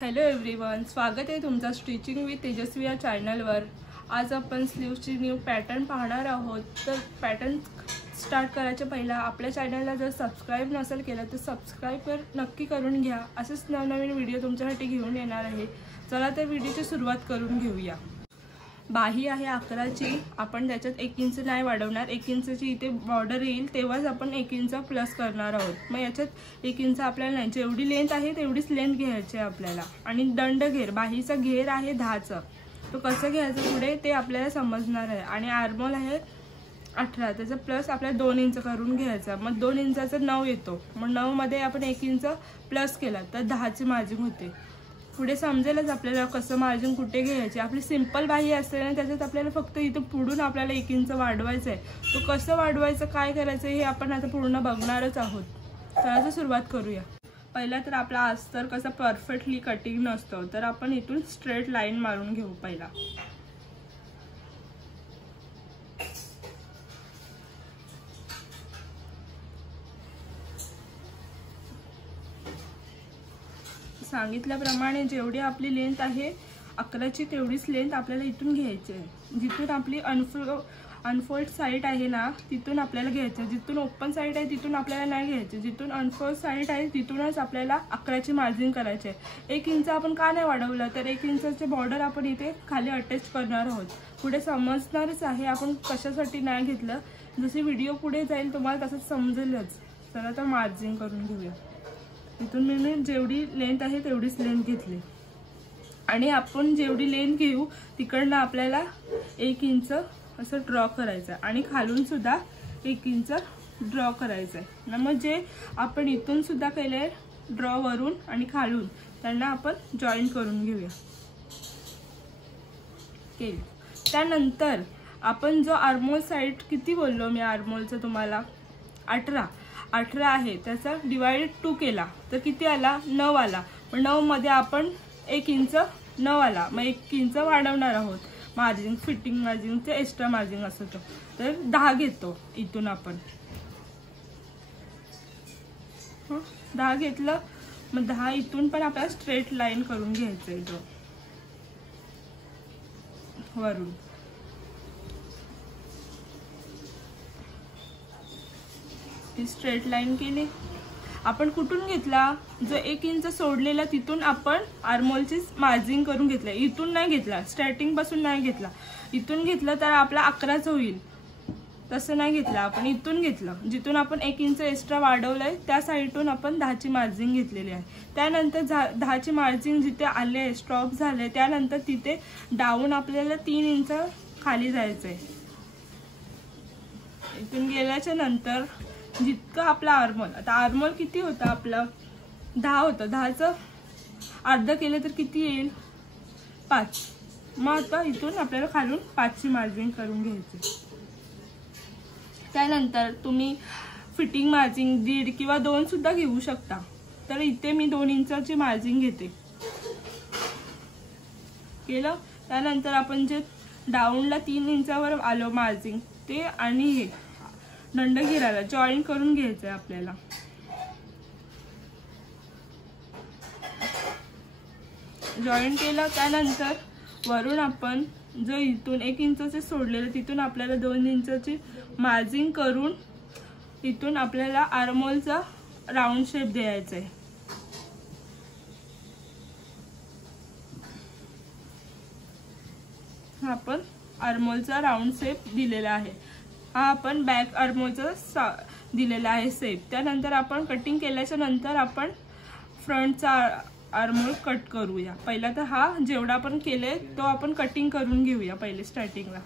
Hello everyone, स्वागत आहे तुमचं स्टिचिंग विथ तेजस्वी या चॅनलवर। आज आपण स्लीव्सची न्यू पॅटर्न पाहणार आहोत। तर पॅटर्न स्टार्ट करायच्या पहिला आपल्या चॅनलला जर सबस्क्राइब नसेल केलं तर सबस्क्राइब नक्की करून घ्या। असेच नवनवीन व्हिडिओ तुमच्यासाठी घेऊन येणार आहे। चला तर व्हिडिओची सुरुवात करून घेऊया। बाही आहे 11ची, आपण त्याच्यात 1 इंच नाही वाढवणार। 1 इंचची इथे बॉर्डर येईल तेव्हाच आपण 1 इंच प्लस करणार आहोत। मग याच्यात 1 इंच आपल्याला नाही, जेवढी लेंथ आहे तेवढीच लेंथ घ्यायची आहे आपल्याला। आणि दंड घेर, बाहीचा घेर आहे 10चा, तो कसं घ्यायचं पुढे ते आपल्याला समजणार आहे। आणि आर्मोल आहे 18, त्याचा प्लस आपल्याला 2 इंच करून घ्यायचा। मग 2 इंचाचा 9 येतो, मग 9 मध्ये आपण 1 इंच प्लस केला तर 10ची मार्जिन होते। पुढे समजेलच आपल्याला कसं मार्जिन कुठे घ्यायचे। आपली सिंपल बाही असते ना, त्याच्यात आपल्याला फक्त इथं पुढून आपल्याला 1 इंच वाढवायचं आहे। तो कसं वाढवायचं, काय करायचं हे आपण आता पूर्ण बघणारच आहोत। तर सुरुवात करूया। पहिला तर आपला अस्तर कसं परफेक्टली कटिंग नसतं, तर आपण इथून स्ट्रेट लाईन मारून घेऊ पहिला। सांगितल्याप्रमाणे जेवढी आपली लेंथ आहे 11ची तेवढीच लेंथ आपल्याला इथून घ्यायची आहे। जिथून आपली अनफोल्ड साइड आहे ना तिथून आपल्याला घ्यायचं, जिथून ओपन साइड आहे तिथून आपल्याला नाही घ्यायचं। जिथून अनफोल्ड साइड आहे तिथूनच आपल्याला 11ची मार्जिन करायची आहे। 1 इंच आपण का नाही वाढवलं, तर 1 इंचचे बॉर्डर आपण इथे खाली अटॅच करणार आहोत। पुढे समजणारच आहे आपण कशासाठी नाही घेतलं। जसे व्हिडिओ पुढे जाईल तुम्हाला तसंच समजेलच। चला तर मार्जिन करून घेऊया। इथून मी जेवढी लेंथ आहे तेवढीच लेंथ घेतली आणि आपण जेवढी लेंथ घेऊ तिकडनं आपल्याला 1 इंच असं ड्रॉ करायचं आणि खालून सुद्धा 1 इंच ड्रॉ करायचं आहे ना। मग जे आपण इथून सुद्धा केले ड्रॉ वरून आणि खालून त्यांना आपण जॉईन करून घेऊया। केली त्यानंतर आपण जो आर्मोल साइड किती बोललो मी आर्मोलचं तुम्हाला 18 आहे, त्याचा डिवाइडेड 2 केला तर किती आला 9 आला। पण 9 मध्ये आपण 1 इंच 9 आला, मग 1 इंच वाढवणार आहोत मार्जिन, फिटिंग मार्जिन ते एक्स्ट्रा मार्जिन असं तर 10 घेतो इथून आपण। 10 घेतलं, मग 10 इथून पण आपल्याला स्ट्रेट लाईन करून घ्यायचं आहे जो वरून। स्ट्रेट लाईन केली आपण। कुठून घेतला, जो 1 इंच सोडलेला तिथून आपण आर्मोलची मार्जिन करून घेतलं। इथून नाही घेतला, स्टार्टिंग पासून नाही घेतला। इथून घेतलं तर आपला 11च होईल, तसं नाही घेतलं आपण, इथून घेतलं। जिथून आपण 1 इंच एक्स्ट्रा वाढवलंय त्या साईडून आपण 10ची मार्जिन घेतलेली आहे। त्यानंतर 10ची मार्जिन जिथे आले स्टॉप झाले त्यानंतर तिथे डाऊन आपल्याला 3 इंच खाली जायचंय। इथून गेल्याच्या नंतर जितकं आपला आर्मोल, आता आर्मोल किती होता आपलं 10 होतं, 10चं अर्ध केलं तर किती येईल 5। मग आता इथून आपल्याला खालून 5ची मार्जिन करून घ्यायची। त्यानंतर तुम्ही फिटिंग मार्जिन 1.5 किंवा 2 सुद्धा घेऊ शकता। तर इथे मी 2 इंचाची मार्जिन घेते। केलं त्यानंतर आपण जे डाऊनला 3 इंचावर आलो मार्जिन ते आणि हे दंड घेराला जॉईन करून घ्यायचं आहे आपल्याला। जॉईन केलं त्यानंतर वरून आपण जो इथून 1 इंचचे सोडलेलं तिथून आपल्याला 2 इंचची मार्जिन करून इथून आपल्याला आर्मोलचा राऊंड शेप द्यायचा आहे। आपण आर्मोलचा राऊंड शेप दिलेला आहे। हा आपण बॅक आर्मोलचा दिलेला आहे शेप। त्यानंतर आपण कटिंग केल्याच्या नंतर आपण फ्रंटचा आर्मोल कट करूया। पहिला तर हा जेवढा आपण केले तो आपण कटिंग करून घेऊया पहिले स्टार्टिंगला।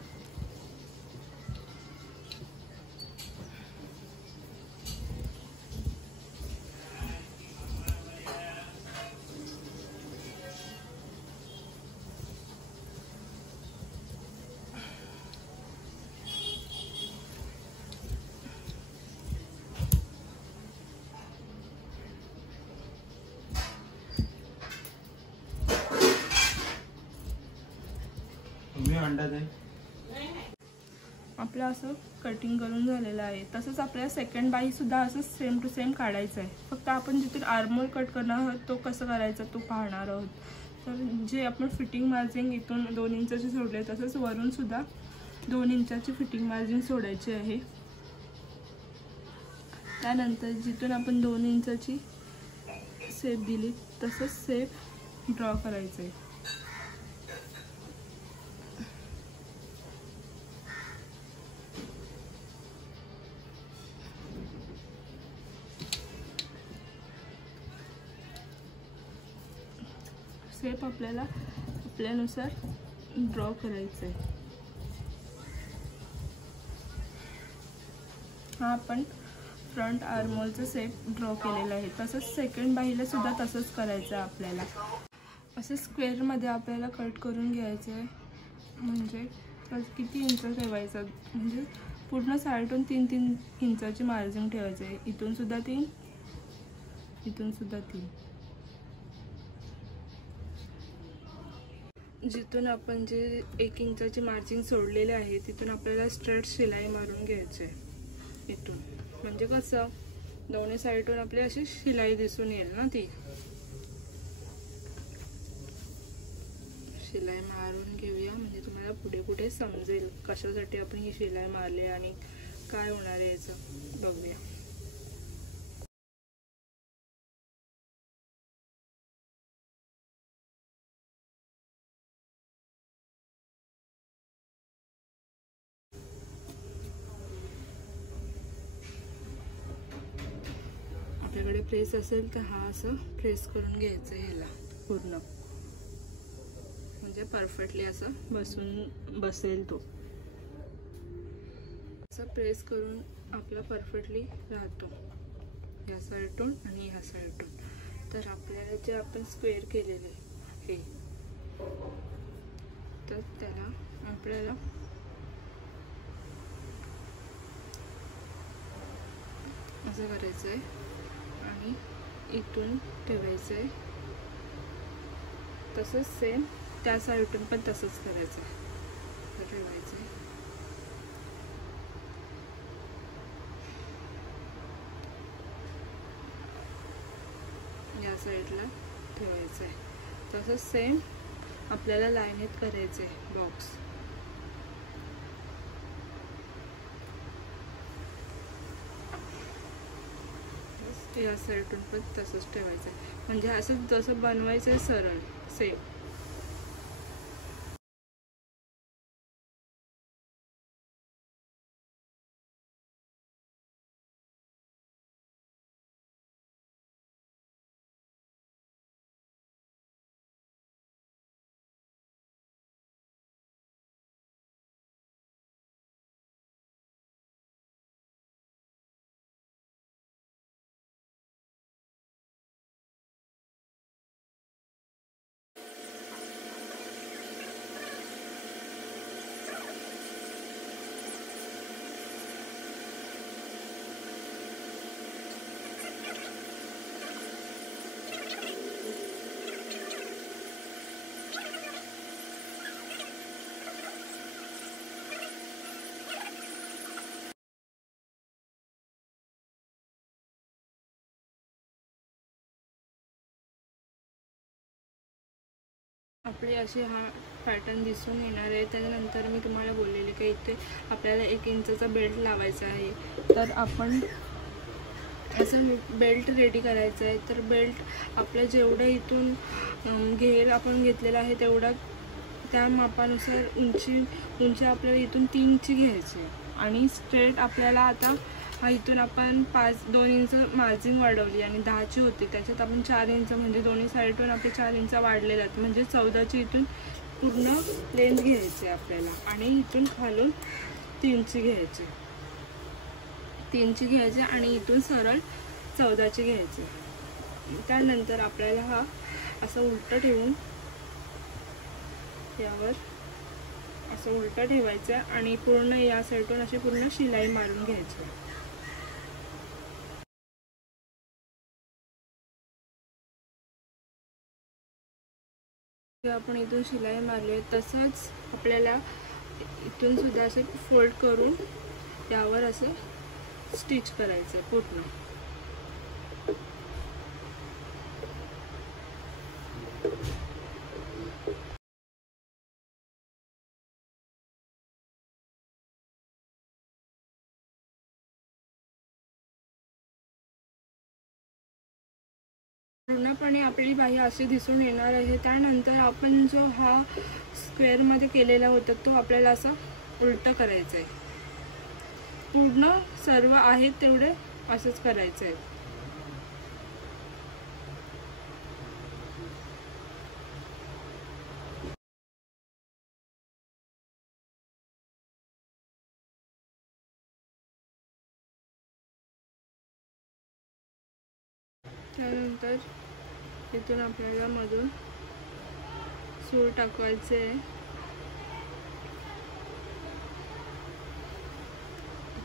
आपलं असं कटिंग करून झालेलं आहे. तसंच आपल्याला सेकंड बाहीसुद्धा असं सेम टू सेम काढायचं आहे. फक्त आपण जिथून आर्महोल कट करणार आहोत तो कसं करायचा तो पाहणार आहोत. तर जे आपण फिटिंग मार्जिन इथून 2 इंचाची सोडले तसंच वरूनसुद्धा 2 इंचाची फिटिंग मार्जिन सोडायची आहे. त्यानंतर जिथून आपण 2 इंचाची शेप दिली तसंच शेप ड्रॉ करायचं आहे. शेप आपल्याला आपल्यानुसार ड्रॉ करायचं आहे. हा आपण फ्रंट आर्महोलचा शेप ड्रॉ केलेला आहे. तसंच सेकंड बाहीला सुद्धा तसंच करायचं आहे आपल्याला. असं स्क्वेअरमध्ये आपल्याला कट करून घ्यायचं आहे. म्हणजे किती इंच ठेवायचं, म्हणजे पूर्ण साईडून 3-3 इंचाची मार्जिन ठेवायचं आहे. इथून सुद्धा 3, इथून सुद्धा 3. जिथून आपण जे 1 इंचाची मार्जिन सोडलेले आहे तिथून आपल्याला स्ट्रेट शिलाई मारून घ्यायची आहे इथून. म्हणजे कसं दोन्ही साईडून आपली अशी शिलाई दिसून येईल ना. ती शिलाई मारून घेऊया म्हणजे तुम्हाला पुढे पुढे समजेल कशासाठी आपण ही शिलाई मारली आणि काय होणार आहे याचं बघूया. आपल्याकडे प्रेस असेल तर हा असं प्रेस करून घ्यायचं ह्याला पूर्ण, म्हणजे परफेक्टली असं बसेल तो. असं प्रेस करून आपला परफेक्टली राहतो या साईडून आणि ह्या साईडून. तर आपल्याला जे आपण स्क्वेअर केलेले हे, तर त्याला आपल्याला असं करायचं आहे आणि इथून ठेवायचं आहे. तसंच सेम त्या साईडून पण तसंच करायचं आहे. ठेवायचं आहे या साईडला ठेवायचं आहे. तसंच सेम आपल्याला लाईनीत करायचं आहे बॉक्स. या साईडून पण तसंच ठेवायचं आहे. म्हणजे असं जसं बनवायचं आहे सरळ सेम. आपले असे हा पॅटर्न दिसून येणार आहे. त्यानंतर मी तुम्हाला बोललेले की इथे आपल्याला 1 इंचाचा बेल्ट लावायचा आहे. तर आपण असं बेल्ट रेडी करायचं आहे. तर बेल्ट आपल्या जेवढं इथून घेर आपण घेतलेला आहे तेवढा त्या मापानुसार उंची आपल्याला इथून 3 इंची घ्यायची आहे. आणि स्ट्रेट आपल्याला आता इथून आपण 2 इंच मार्जिन वाढवली आणि 10ची होती, त्याच्यात आपण 4 इंच म्हणजे दोन्ही साईडून आपले 4 इंच वाढलेले आहेत. म्हणजे 14ची इथून पूर्ण लेंथ घ्यायची आपल्याला आणि इथून खालून 3ची घ्यायची, 3ची घ्यायची आणि इथून सरळ 14ची घ्यायची. त्यानंतर आपल्याला हा असं उलटं ठेवून यावर असं उलटं ठेवायचं आणि पूर्ण या साईडून अशी पूर्ण शिलाई मारून घ्यायची. आपण इथून शिलाई मारली. तसंच आपल्याला इथून सुद्धा असं फोल्ड करून यावर असं स्टिच करायचं आहे पूर्ण. पूर्णपणे आपली बाही अशी दिसून येणार आहे. त्यानंतर आपण जो हा स्क्वेअरमध्ये केलेला होता तो आपल्याला असं उलटं करायचं आहे. पूर्ण सर्व आहेत तेवढे असंच करायचं आहे. त्यानंतर इथून आपल्याला मधून सूर टाकवायचे आहे.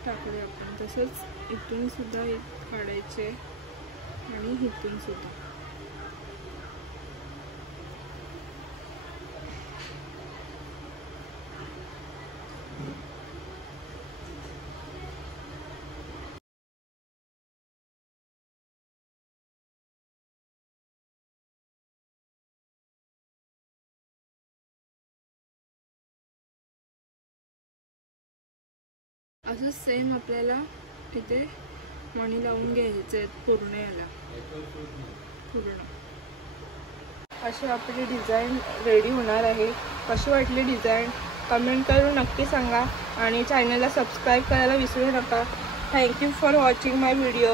टाकले आपण. तसंच इथून सुद्धा काढायचे आणि इथून सुद्धा. असं सेम आपल्याला इथे मणी लावून घ्यायचे आहेत पूर्ण याला. पूर्ण अशी आपली डिझाईन रेडी होणार आहे. कशी वाटली डिझाईन कमेंट करून नक्की सांगा आणि चॅनलला सबस्क्राईब करायला विसरू नका. Thank you for watching my video.